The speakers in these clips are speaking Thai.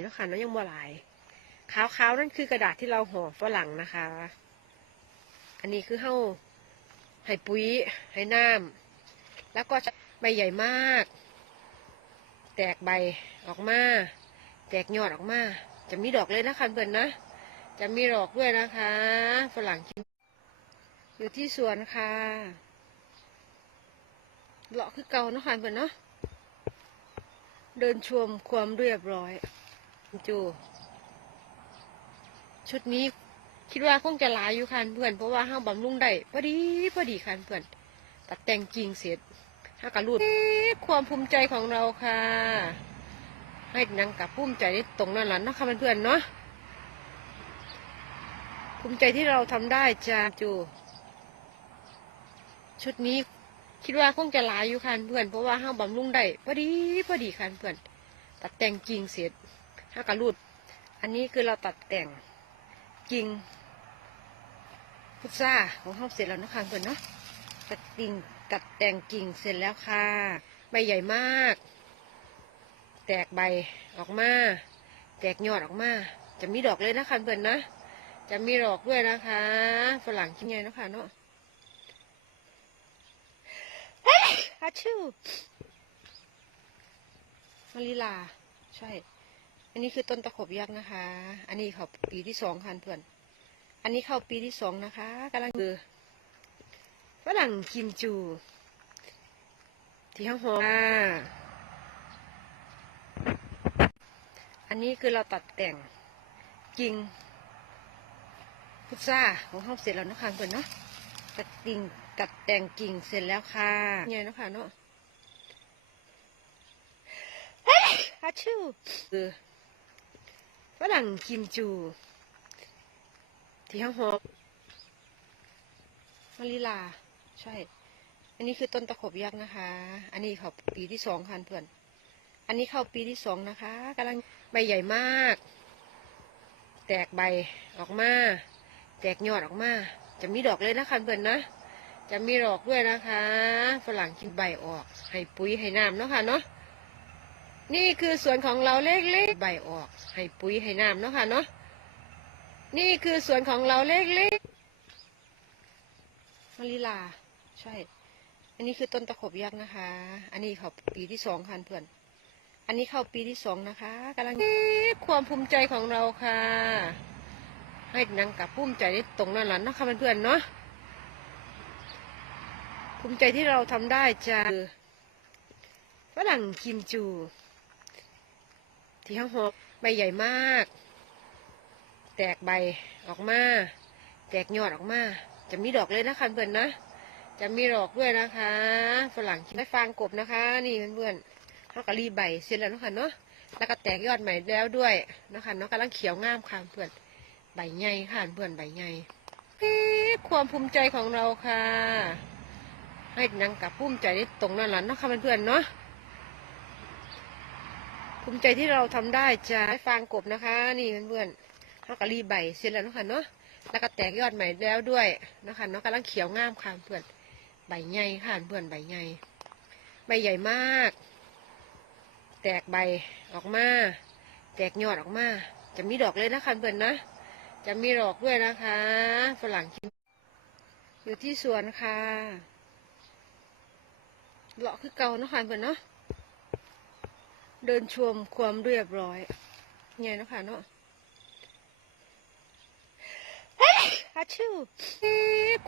เนาะค่ะเนาะยังบ่หลายขาวๆนั่นคือกระดาษที่เราห่อฝรั่งนะคะ อันนี้คือเฮ้าให้ปุ๋ยให้น้ำแล้วก็ใบใหญ่มาก แตกใบออกมา แตกยอดออกมา จะมีดอกเลยนะคะเพื่อนนะ จะมีดอกด้วยนะคะ ฝรั่งกินอยู่ที่สวนค่ะเลาะคือเก่านะคะเพื่อนเนาะเดินชมความเรียบร้อย จูชุดนี้คิดว่าคงจะหลายอยู่คันเพื่อนเพราะว่าห้างบำรุงได้พอดีพอดีคันเพื่อนตัดแต่งจริงเสร็จห้ากระลูดความภูมิใจของเราค่ะ ให้นังกับภูมิใจตรงนั้นแหละเนาะค่ะเพื่อนๆเนาะภูมิใจที่เราทำได้จ้าจู ชุดนี้คิดว่าคงจะหลายอยู่คันเพื่อนเพราะว่าห้างบำรุงได้พอดีพอดีคันเพื่อนตัดแต่งจริงเสร็จ ห้ากระลูด อันนี้คือเราตัดแต่งจริงพุทราของห้องเสร็จแล้วนะคะเพื่อนเนาะตัดกิ่งตัดแต่งกิ่งเสร็จแล้วค่ะ ใบใหญ่มาก แตกใบออกมา แตกยอดออกมา จะมีดอกเลยนะคะเพื่อนนะ จะมีดอกด้วยนะคะฝรั่งกินไงเนะคะเนาะเฮ้ยอาชูมาริลา ใช่ อันนี้คือต้นตะขบยักษ์นะคะ อันนี้เขาปีที่สองค่ะเพื่อน อันนี้เข้าปีที่สองนะคะกำลังคือฝรั่งกิมจู ที่ห้องหอมอันนี้คือเราตัดแต่งกิ่งพุทราของห้องเสร็จแล้วนะคะเพื่อนเนาะตัดกิ่งตัดแต่งกิ่งเสร็จแล้วค่ะไงเนะคะเนาะเฮ้ยอาชูคือ ฝรั่งกิมจู ที่ห้องหอมมาริลา ใช่ อันนี้คือต้นตะขบยักษ์นะคะ อันนี้เขาปีที่สองค่ะเพื่อน อันนี้เข้าปีที่สองนะคะกำลังใบใหญ่มาก แตกใบออกมา แตกยอดออกมา จะมีดอกเลยนะคะเพื่อนนะ จะมีดอกด้วยนะคะ ฝรั่งกินใบออก ให้ปุ๋ยให้น้ำเนาะค่ะเนาะ นี่คือสวนของเราเล็กๆ ใบออก ให้ปุ๋ยให้น้ำเนาะค่ะเนาะ นี่คือสวนของเราเล็กๆมาริลา ใช่ อันนี้คือต้นตะขบยักษ์นะคะ อันนี้เขาปีที่สองค่ะเพื่อน อันนี้เข้าปีที่สองนะคะกำลังความภูมิใจของเราค่ะ ให้นังกับภูมิใจในตรงนั้นแหละเนาะค่ะเพื่อนๆเนาะ ภูมิใจที่เราทำได้จ้าฝรั่งกิมจู ที่ห้องหอมใบใหญ่มาก แตกใบออกมา แตกยอดออกมา จะมีดอกเลยนะคะเพื่อนนะ จะมีดอกด้วยนะคะฝรั่งกินได้ฟางกบนะคะ นี่เพื่อนๆเขากะรีใบเสร็จแล้วนะคะเนาะแล้วก็แตกยอดใหม่แล้วด้วยนะคะเนาะกำลังเขียวงามค่ะเพื่อนใบใหญ่ค่ะเพื่อนใบใหญ่ความภูมิใจของเราค่ะ ให้นังกับภูมิใจในตรงนั้นแหละนะค่ะเพื่อนๆเนาะ ภูมิใจที่เราทำได้จะให้ฟางกบนะคะ นี่เพื่อนๆเขากะรีใบเสร็จแล้วนะคะเนาะแล้วก็แตกยอดใหม่แล้วด้วยนะคะเนาะกำลังเขียวงามค่ะเพื่อนใบใหญ่ค่ะเพื่อนใบใหญ่ใบใหญ่มาก แตกใบออกมา แตกยอดออกมา จะมีดอกเลยนะคะเพื่อนนะ จะมีดอกด้วยนะคะฝรั่งกินอยู่ที่สวนค่ะเลาะคือเก่านะคะเพื่อนเนาะ เดินชมความเรียบร้อยไงเนาะค่ะเนาะฮ้ยอาชู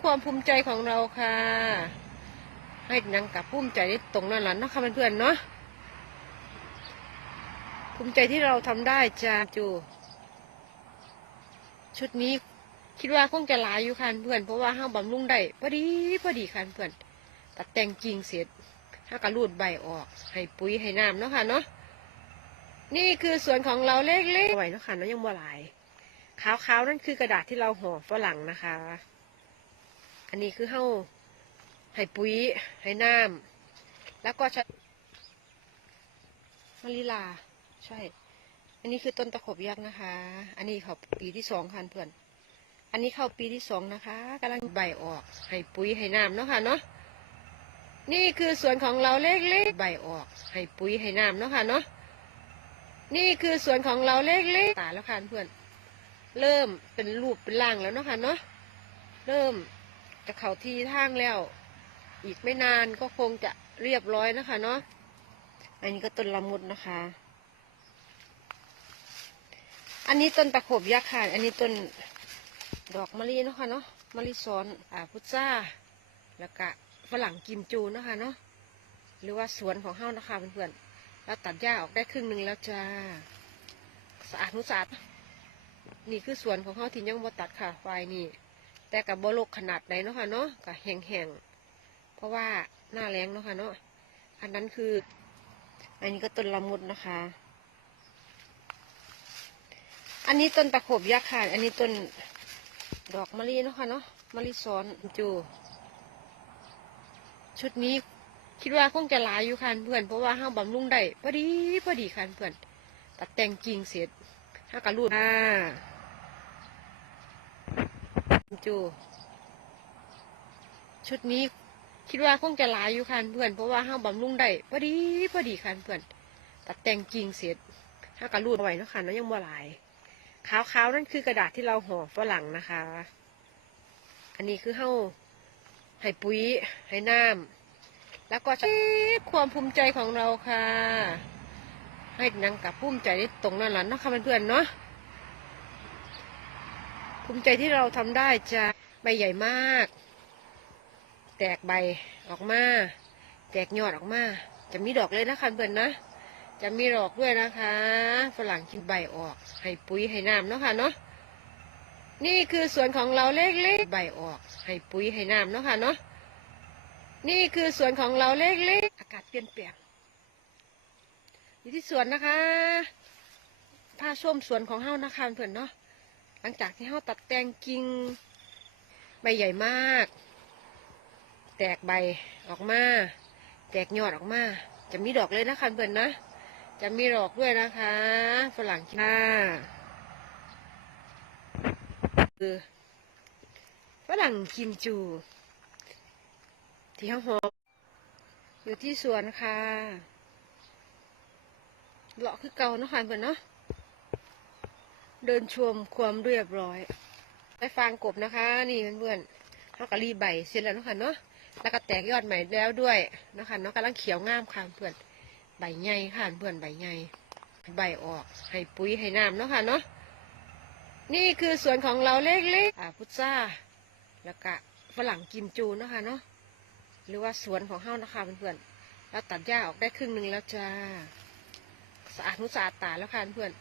ความภูมิใจของเราค่ะ ให้นังกับภูมิใจในตรงนั้นแหละเนาะค่ะเพื่อนๆเนาะภูมิใจที่เราทำได้จ้าจูชุดนี้คิดว่าคงจะหลายอยู่คันเพื่อนเพราะว่าห้างบำรุงได้พอดีพอดีคันเพื่อนตัดแต่งจริงเสร็จห้ากระลูดใบออก ให้ปุ๋ยให้น้ำเนาะค่ะเนาะ นี่คือสวนของเราเล็กๆไว้เนาะค่ะเนาะยังบ่หลาย ขาวๆนั่นคือกระดาษที่เราห่อฝรั่งนะคะ อันนี้คือเฮ้าให้ปุ๋ยให้น้ำแล้วก็ใช้มาริลา ใช่ อันนี้คือต้นตะขบยักษ์นะคะ อันนี้เขาปีที่สองค่ะเพื่อน อันนี้เข้าปีที่สองนะคะกำลังใบออกให้ปุ๋ยให้น้ำเนาะค่ะเนาะนี่คือสวนของเราเล็กๆใบออกให้ปุ๋ยให้น้ำเนาะค่ะเนาะ นี่คือสวนของเราเล็กๆตาแล้วค่ะเพื่อน เริ่มเป็นรูปเป็นร่างแล้วเนาะค่ะเนาะ เริ่มจะเข้าที่ทางแล้ว อีกไม่นานก็คงจะเรียบร้อยนะคะเนาะ อันนี้ก็ต้นละมุดนะคะ อันนี้ต้นตะขบยักษ์ค่ะ อันนี้ต้นดอกมะลินะคะเนาะ มะลิซ้อน อ่าพุทราแล้วก็ฝรั่งกิมจูนะคะเนาะ หรือว่าสวนของเฮานะคะเพื่อนๆ เราตัดหญ้าออกได้ครึ่งหนึ่งแล้วจ้า สะอาดนุสะอาดนี่คือสวนของเฮาที่ยังบ่ตัดค่ะไฟนี่ แต่กับบ่ลกขนาดไหนเนาะค่ะเนาะก็แห้งๆ เพราะว่าหน้าแรงเนาะค่ะเนาะ อันนั้นคือ อันนี้ก็ต้นละมุดนะคะ อันนี้ต้นตะขบยักษ์ค่ะ อันนี้ต้นดอกมะลิเนาะค่ะเนาะมะลิซ้อนจู ชุดนี้ คิดว่าคงจะหลายอยู่ค่ะเพื่อนเพราะว่าห้าบำรุงได้พอดีพอดีค่ะเพื่อนตัดแต่งจริงเสร็จห้ากระรูดอ่าจูชุดนี้คิดว่าคงจะหลายอยู่ค่ะเพื่อนเพราะว่าห้าบำรุงได้พอดีพอดีค่ะเพื่อนตัดแต่งจริงเสร็จห้ากระรูดเอาไว้นะค่ะเนาะยังบ่หลายขาวๆนั่นคือกระดาษที่เราห่อฝรั่งนะคะ อันนี้คือเฮ้าให้ปุ๋ยให้น้ำ แล้วก็ความภูมิใจของเราค่ะ ให้นังกับภูมิใจในตรงนั้นแหละเนาะค่ะเพื่อนๆเนาะภูมิใจที่เราทำได้จะใบใหญ่มาก แตกใบออกมา แตกยอดออกมา จะมีดอกเลยนะคะเพื่อนนะ จะมีดอกด้วยนะคะ ฝรั่งกินใบออก ให้ปุ๋ยให้น้ำเนาะค่ะเนาะนี่คือสวนของเราเล็กๆใบออก ให้ปุ๋ยให้น้ำเนาะค่ะเนาะ นี่คือสวนของเราเล็กๆ อากาศเปลี่ยนแปลงอยู่ที่สวนนะคะ ผ้าส้มสวนของเฮานะคะเพื่อนเนาะ หลังจากที่เฮาตัดแต่งกิ่งใบใหญ่มาก แตกใบออกมา แตกยอดออกมา จะมีดอกเลยนะคะเพื่อนนะ จะมีดอกด้วยนะคะ ฝรั่งค่ะคือฝรั่งกิมจู ที่ห้องหอมอยู่ที่สวนค่ะเลาะคือเก่าเนาะค่ะเพื่อนเนาะเดินชมความเรียบร้อยไปฟางกบนะคะ นี่เพื่อนๆเขากะรีใบเสร็จแล้วเนาะค่ะเนาะแล้วก็แตกยอดใหม่แล้วด้วยนะคะเนาะกำลังเขียวงามค่ะเพื่อนใบใหญ่ค่ะเพื่อนใบใหญ่ใบออกให้ปุ๋ยให้น้ำเนาะค่ะเนาะนี่คือสวนของเราเล็กๆอ่าพุทราแล้วก็ฝรั่งกิมจูเนาะค่ะเนาะ หรือว่าสวนของเฮานะคะเพื่อนๆเราตัดหญ้าออกได้ครึ่งหนึ่งแล้วจ้าสะอาดนุสะอาดตาแล้วค่ะเพื่อน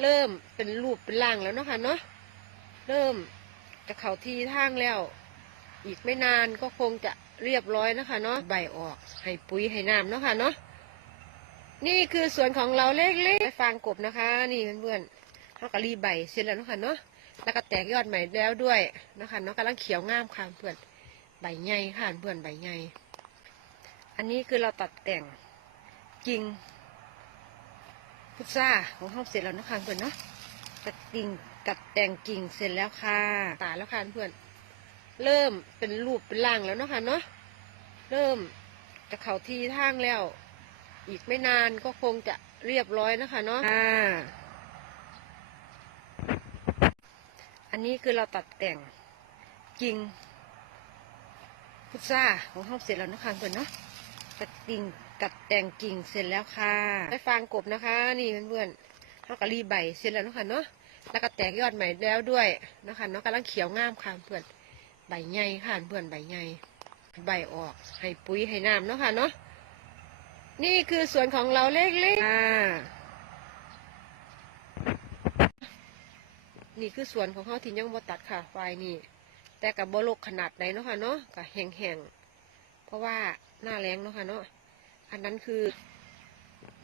เริ่มเป็นรูปเป็นร่างแล้วเนาะค่ะเนาะเริ่มจะเข้าที่ทางแล้ว อีกไม่นานก็คงจะเรียบร้อยนะคะเนาะใบออกให้ปุ๋ยให้น้ำเนาะค่ะเนาะนี่คือสวนของเราเล็กๆไปฟางกบนะคะ นี่เพื่อนๆเขากะรีใบเสร็จแล้วนะค่ะเนาะแล้วก็แตกยอดใหม่แล้วด้วยนะคะเนาะกำลังเขียวงามค่ะเพื่อน ใบใหญ่ค่ะเพื่อนใบใหญ่อันนี้คือเราตัดแต่งกิ่งพุทราของห้องเสร็จแล้วนะคะเพื่อนเนาะตัดกิ่งตัดแต่งกิ่งเสร็จแล้วค่ะตาแล้วค่ะเพื่อน เริ่มเป็นรูปเป็นร่างแล้วเนาะค่ะเนาะเริ่มจะเข้าที่ทางแล้ว อีกไม่นานก็คงจะเรียบร้อยนะคะเนาะอ่าอันนี้คือเราตัดแต่งกิ่ง พุทราของห้องเสร็จแล้วนะคะเพื่อนเนาะตัดกิ่งตัดแต่งกิ่งเสร็จแล้วค่ะไปฟางกบนะคะ นี่เพื่อนๆเขากะรีใบเสร็จแล้วนะคะเนาะแล้วก็แตกยอดใหม่แล้วด้วยนะคะเนาะกำลังเขียวงามค่ะเพื่อนใบใหญ่ค่ะเพื่อนใบใหญ่ใบออกให้ปุ๋ยให้น้ำเนาะค่ะเนาะนี่คือสวนของเราเล็กๆอ่านี่คือสวนของเขาที่ยังบ่ตัดค่ะไฟนี่ แต่กับบลกขนาดไหนเนาะค่ะเนาะกับแห้งๆเพราะว่าหน้าแรงเนาะค่ะเนาะอันนั้นคือ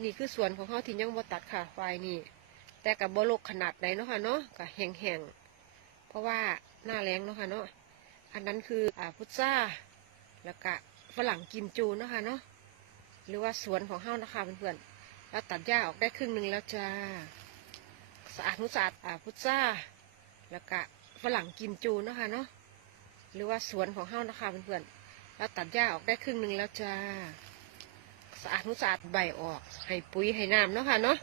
นี่คือสวนของเขาที่ยังบ่ตัดค่ะไฟนี่ แต่กับบลกขนาดไหนเนาะค่ะเนาะกับแห้งๆเพราะว่าหน้าแรงเนาะค่ะเนาะอันนั้นคืออ่าพุทราแล้วก็ฝรั่งกิมจูเนาะค่ะเนาะหรือว่าสวนของเฮานะคะเพื่อนๆเราตัดหญ้าออกได้ครึ่งหนึ่งแล้วจ้าสะอาดนุสะอาดอ่าพุทราแล้วก็ฝรั่งกิมจูเนาะค่ะเนาะ หรือว่าสวนของเฮานะคะเพื่อนๆเราตัดหญ้าออกได้ครึ่งหนึ่งแล้วจ้าสะอาดนุสะอาดใบออก ให้ปุ๋ยให้น้ำเนาะค่ะเนาะ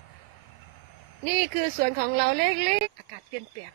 นี่คือสวนของเราเล็กๆ อากาศเปลี่ยนแปลง